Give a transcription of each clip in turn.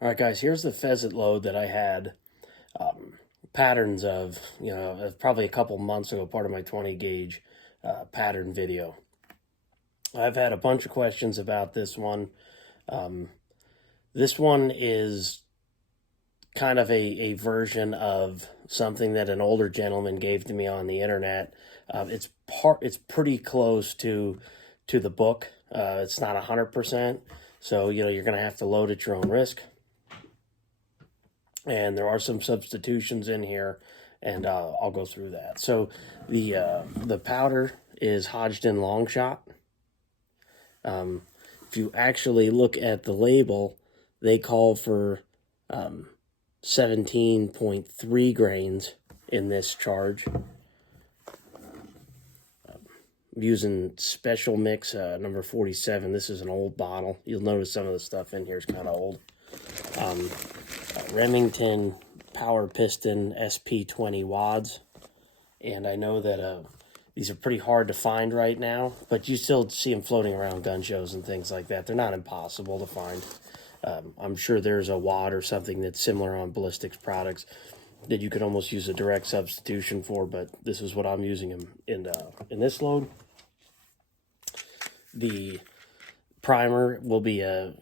All right, guys, here's the pheasant load that I had patterns of, probably a couple months ago, part of my 20 gauge pattern video. I've had a bunch of questions about this one. This one is kind of a version of something that an older gentleman gave to me on the internet. It's pretty close to the book. It's not 100%, so you're going to have to load at your own risk. And there are some substitutions in here, and I'll go through that. So the powder is Hodgdon Long shot. If you actually look at the label, they call for 17.3 grains in this charge. I'm using Special Mix number 47. This is an old bottle. You'll notice some of the stuff in here is kind of old. Remington Power Piston SP20 wads, and I know that these are pretty hard to find right now, but you still see them floating around gun shows and things like that. They're not impossible to find. I'm sure there's a wad or something that's similar on Ballistic's products that you could almost use a direct substitution for, but this is what I'm using in this load. The primer will be a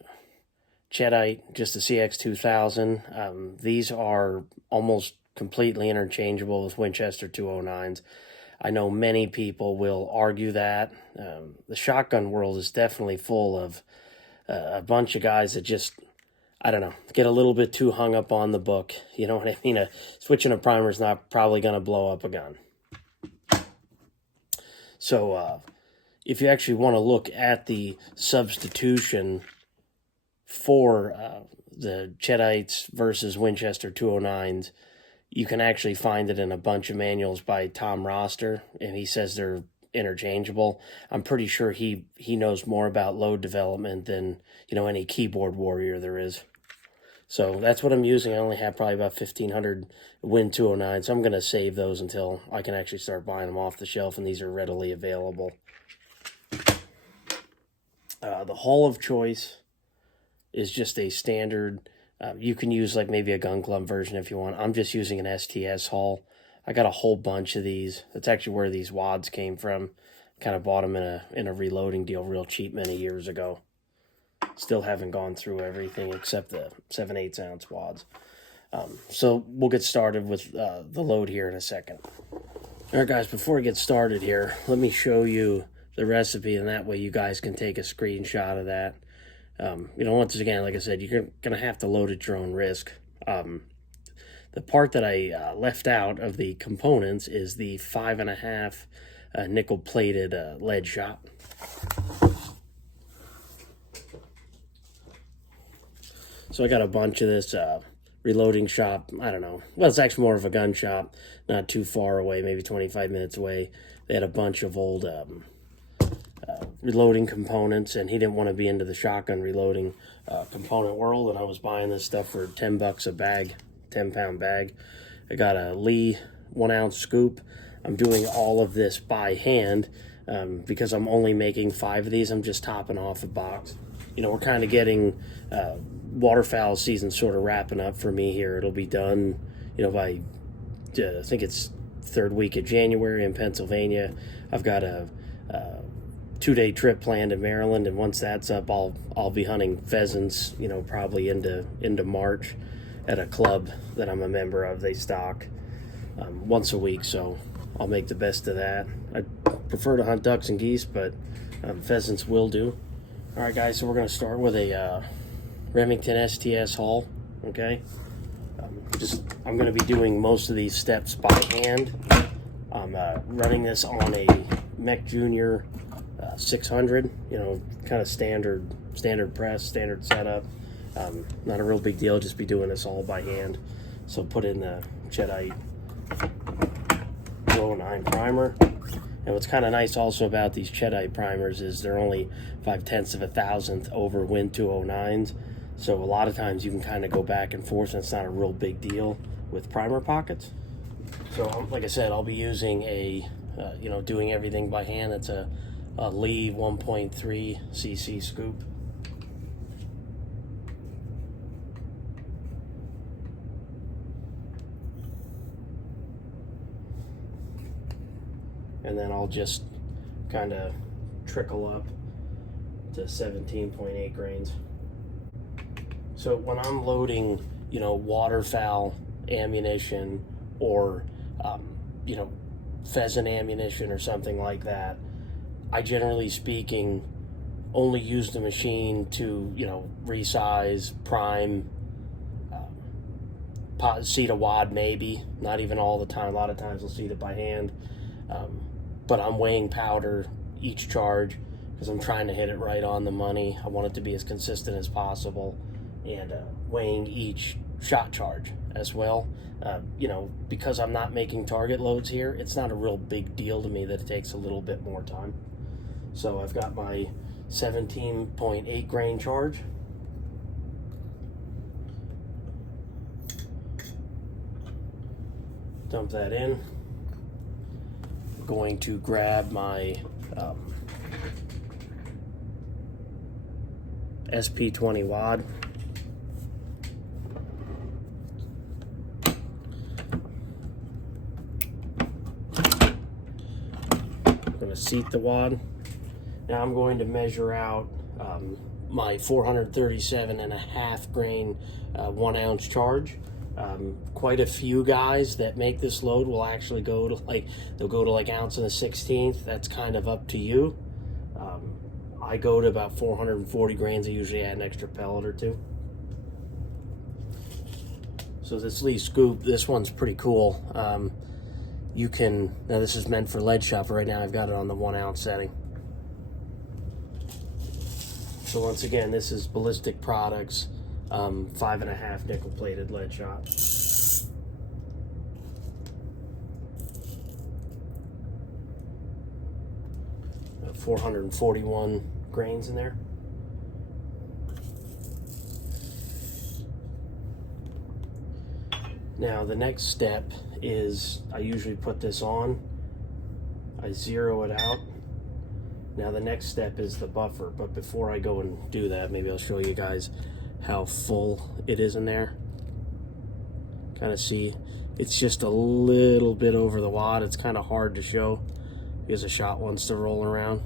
Cheddite, just a CX2000. These are almost completely interchangeable with Winchester 209s. I know many people will argue that. The shotgun world is definitely full of a bunch of guys that just, I don't know, get a little bit too hung up on the book. You know what I mean? Switching a primer is not probably going to blow up a gun. So if you actually want to look at the substitution for the Cheddites versus Winchester 209s, you can actually find it in a bunch of manuals by Tom Roster, and he says they're interchangeable. I'm pretty sure he knows more about load development than any keyboard warrior there is. So that's what I'm using. I only have probably about 1,500 Win 209, so I'm going to save those until I can actually start buying them off the shelf, and these are readily available. The hull of choice is just a standard. You can use like maybe a GunClub version if you want. I'm just using an STS hull. I got a whole bunch of these. That's actually where these wads came from. Kind of bought them in a reloading deal real cheap many years ago. Still haven't gone through everything except the 7/8 ounce wads. So we'll get started with the load here in a second. All right, guys, before we get started here, let me show you the recipe, and that way you guys can take a screenshot of that. Once again, like I said, you're going to have to load at your own risk. The part that I left out of the components is the 5.5 nickel-plated lead shot. So I got a bunch of this reloading shop. I don't know. Well, it's actually more of a gun shop, not too far away, maybe 25 minutes away. They had a bunch of old reloading components, and he didn't want to be into the shotgun reloading component world, and I was buying this stuff for $10 a bag, 10-pound bag. I got a Lee 1 ounce scoop. I'm doing all of this by hand because I'm only making 5 of these. I'm just topping off a box. We're kind of getting waterfowl season sort of wrapping up for me here. It'll be done, by I think it's 3rd week of January in Pennsylvania. I've got a 2-day trip planned in Maryland, and once that's up, I'll be hunting pheasants, probably into March at a club that I'm a member of. They stock once a week, so I'll make the best of that. I prefer to hunt ducks and geese, but pheasants will do. All right, guys, so we're going to start with a Remington STS hull, okay? I'm going to be doing most of these steps by hand. I'm running this on a Mech Junior 600, kind of standard press, standard setup. Not a real big deal, just be doing this all by hand. So put in the Cheddite 209 primer. And what's kind of nice also about these Cheddite primers is they're only 0.5 of a thousandth over Win 209s. So a lot of times you can kind of go back and forth, and it's not a real big deal with primer pockets. So like I said, I'll be using doing everything by hand. It's a Lee 1.3 cc scoop. and then I'll just kind of trickle up to 17.8 grains. So when I'm loading, you know, waterfowl ammunition or, you know, pheasant ammunition or something like that, I generally speaking only use the machine to, you know, resize, prime, seat a wad maybe, not even all the time. A lot of times I'll seat it by hand, but I'm weighing powder each charge because I'm trying to hit it right on the money. I want it to be as consistent as possible, and weighing each shot charge as well. You know, because I'm not making target loads here, it's not a real big deal to me that it takes a little bit more time. So I've got my 17.8 grain charge. Dump that in. I'm going to grab my SP20 wad. I'm going to seat the wad. Now I'm going to measure out my 437.5 grain 1 ounce charge. Quite a few guys that make this load will actually go to they'll go to like ounce and a 16th. That's kind of up to you. I go to about 440 grains. I usually add an extra pellet or two. So this Lee scoop, this one's pretty cool. You can, now this is meant for lead shot, but right now I've got it on the 1 ounce setting. So once again, this is Ballistic Products 5.5 nickel plated lead shot. 441 grains in there. Now the next step is I usually put this on, I zero it out. Now the next step is the buffer, but before I go and do that, maybe I'll show you guys how full it is in there. Kind of see, it's just a little bit over the wad. It's kind of hard to show because the shot wants to roll around.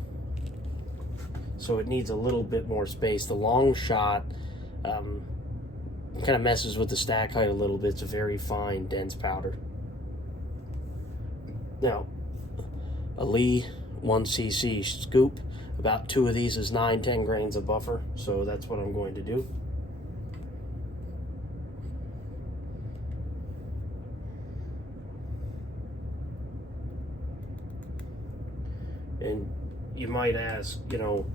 So it needs a little bit more space. The long shot kind of messes with the stack height a little bit. It's a very fine, dense powder. Now, a Lee 1cc scoop, about 2 of these is 9-10 grains of buffer, so that's what I'm going to do. And you might ask, you know,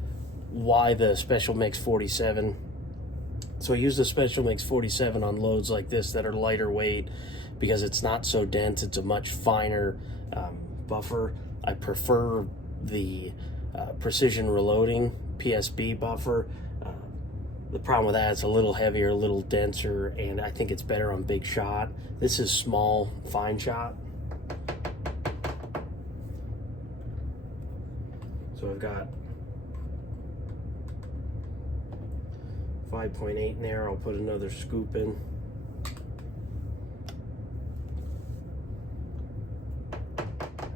why the Special Mix 47. So I use the Special Mix 47 on loads like this that are lighter weight because it's not so dense. It's a much finer buffer. I prefer the Precision Reloading PSB buffer. The problem with that, it's a little heavier, a little denser, and I think it's better on big shot. This is small, fine shot. So I've got 5.8 in there. I'll put another scoop in.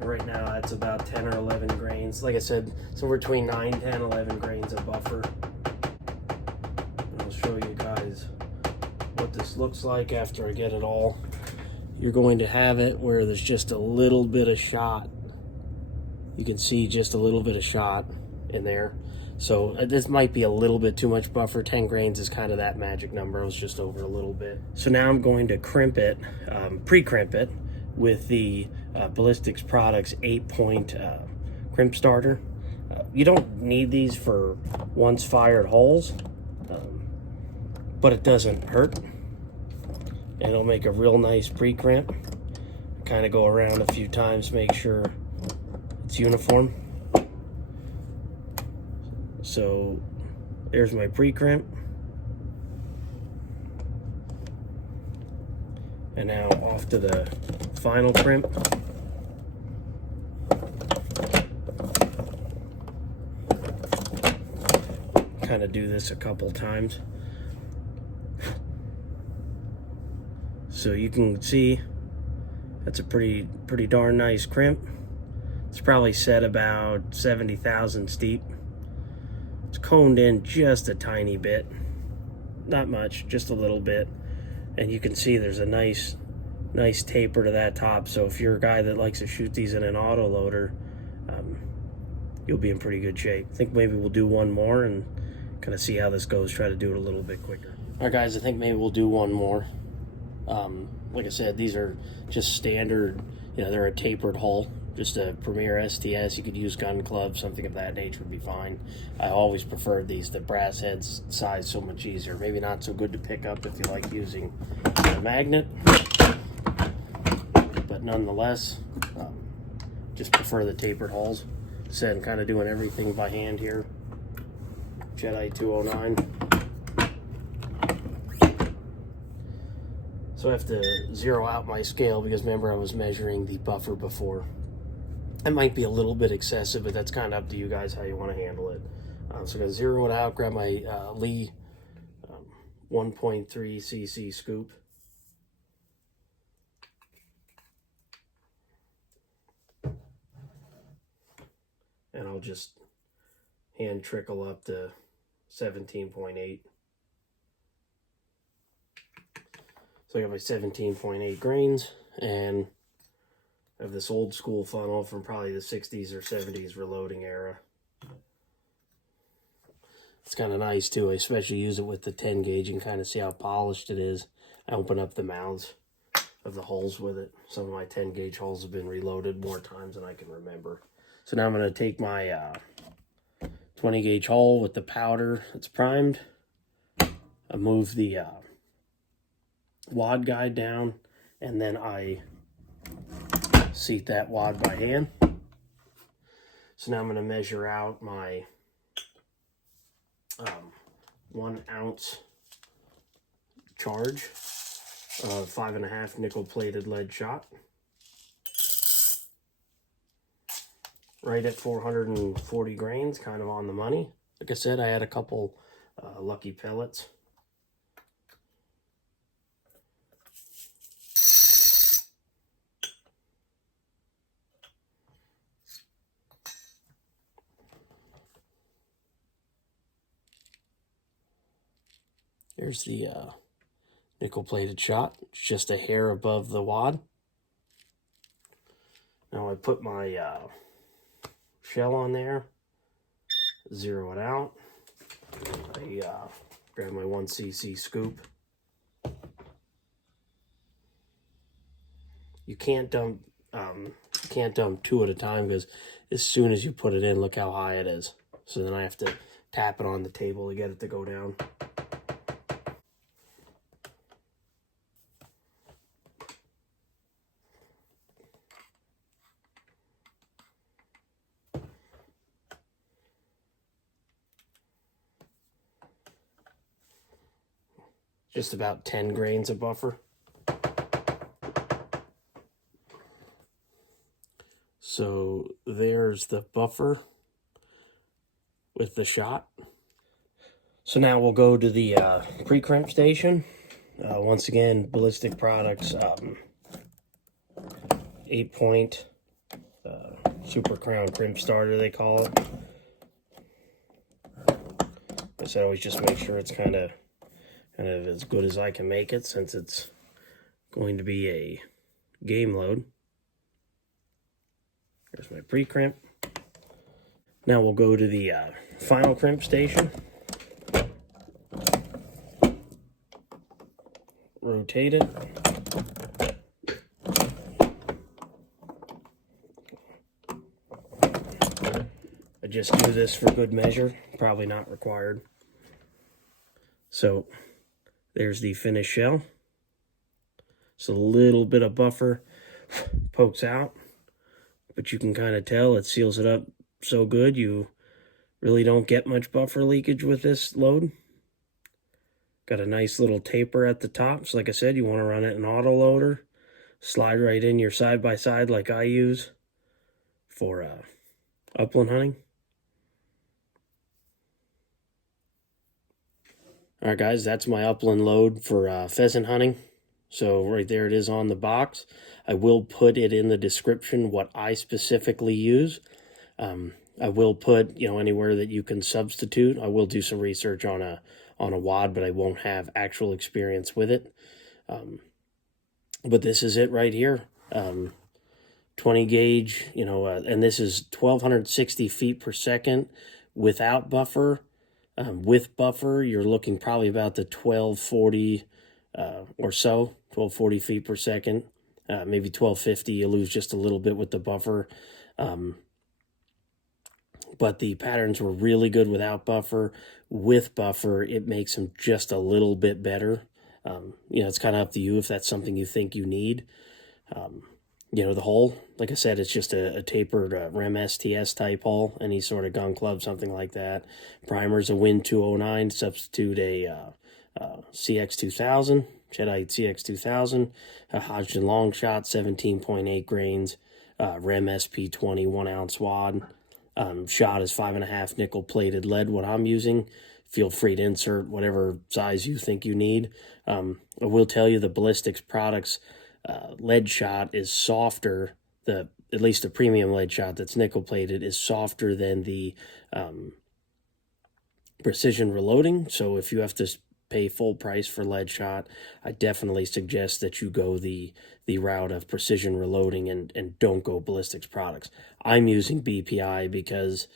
Right now that's about 10 or 11 grains. Like I said, somewhere between 9, 10, 11 grains of buffer. And I'll show you guys what this looks like after I get it all. You're going to have it where there's just a little bit of shot. You can see just a little bit of shot in there. So this might be a little bit too much buffer. 10 grains is kind of that magic number. I was just over a little bit. So now I'm going to crimp it, pre-crimp it with the Ballistics Products 8-point crimp starter. You don't need these for once fired holes, but it doesn't hurt. And it'll make a real nice pre-crimp. Kind of go around a few times, make sure it's uniform. So there's my pre-crimp. And now off to the final crimp. Kind of do this a couple times. So you can see that's a pretty darn nice crimp. It's probably set about 70,000 steep. It's coned in just a tiny bit. Not much, just a little bit. And you can see there's a nice taper to that top. So if you're a guy that likes to shoot these in an auto loader, you'll be in pretty good shape. I think maybe we'll do one more and kind of see how this goes. Try to do it a little bit quicker. All right, guys, I think maybe we'll do one more. Like I said, these are just standard, you know, they're a tapered hull, just a Premier STS. You could use GunClub, something of that nature would be fine. I always preferred these. The brass heads size so much easier. Maybe not so good to pick up if you like using a magnet, but nonetheless, just prefer the tapered hulls. Said I'm kind of doing everything by hand here. Jedi 209. So I have to zero out my scale because remember I was measuring the buffer before. It might be a little bit excessive, but that's kind of up to you guys how you want to handle it. So I'm going to zero it out, grab my Lee 1.3 cc scoop. And I'll just hand trickle up to 17.8. So I got my 17.8 grains, and I have this old school funnel from probably the 60s or 70s reloading era. It's kind of nice too. I especially use it with the 10 gauge and kind of see how polished it is. I open up the mouths of the holes with it. Some of my 10 gauge holes have been reloaded more times than I can remember. So now I'm going to take my 20 gauge hole with the powder that's primed. I move the wad guide down, and then I seat that wad by hand. So now I'm going to measure out my 1 ounce charge of 5.5 nickel plated lead shot. Right at 440 grains, kind of on the money. Like I said, I had a couple lucky pellets. Here's the nickel plated shot. It's just a hair above the wad. Now I put my shell on there, zero it out. I grab my 1 cc scoop. You can't dump 2 at a time because as soon as you put it in, look how high it is. So then I have to tap it on the table to get it to go down. Just about 10 grains of buffer. So there's the buffer with the shot. So now we'll go to the pre-crimp station. Once again, Ballistic Products 8-point Super Crown crimp starter, they call it. I said always just make sure it's kind of as good as I can make it, since it's going to be a game load. There's my pre-crimp. Now we'll go to the final crimp station. Rotate it. I just do this for good measure, probably not required. So there's the finished shell. So a little bit of buffer pokes out, but you can kind of tell it seals it up so good you really don't get much buffer leakage with this load. Got a nice little taper at the top. So like I said, you want to run it in auto loader. Slide right in your side-by-side like I use for upland hunting. All right, guys, that's my upland load for pheasant hunting. So right there it is on the box. I will put it in the description what I specifically use. I will put, anywhere that you can substitute. I will do some research on a wad, but I won't have actual experience with it. But this is it right here. 20 gauge, and this is 1,260 feet per second without buffer. With buffer, you're looking probably about the 1,240 or so, 1,240 feet per second, maybe 1,250. You lose just a little bit with the buffer. But the patterns were really good without buffer. With buffer, it makes them just a little bit better. It's kind of up to you if that's something you think you need. The hull, like I said, it's just a tapered Rem STS type hull, any sort of GunClub, something like that. Primer's a Win 209, substitute a CX2000, Jedi CX2000, a Hodgdon Long shot, 17.8 grains, Rem SP20 1 ounce wad. Shot is 5.5 nickel plated lead, what I'm using. Feel free to insert whatever size you think you need. I will tell you the Ballistics products lead shot is softer. At least the premium lead shot that's nickel plated is softer than the precision reloading. So if you have to pay full price for lead shot, I definitely suggest that you go the route of precision reloading and don't go Ballistics products. I'm using BPI because,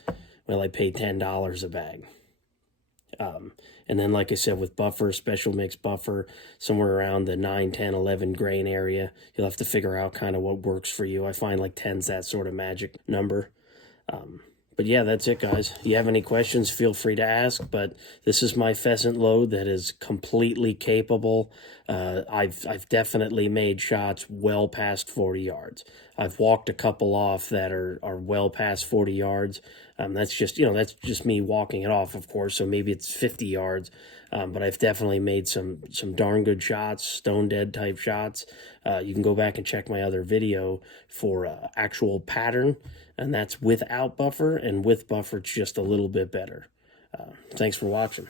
well, I pay $10 a bag. And then, like I said, with buffer, special mix buffer, somewhere around the 9, 10, 11 grain area, you'll have to figure out kind of what works for you. I find like 10's that sort of magic number. But yeah, that's it, guys. If you have any questions, feel free to ask. But this is my Pheasant load that is completely capable. I've definitely made shots well past 40 yards. I've walked a couple off that are well past 40 yards. That's just me walking it off, of course. So maybe it's 50 yards. But I've definitely made some darn good shots, stone dead type shots. You can go back and check my other video for actual pattern, and that's without buffer, and with buffer it's just a little bit better. Thanks for watching.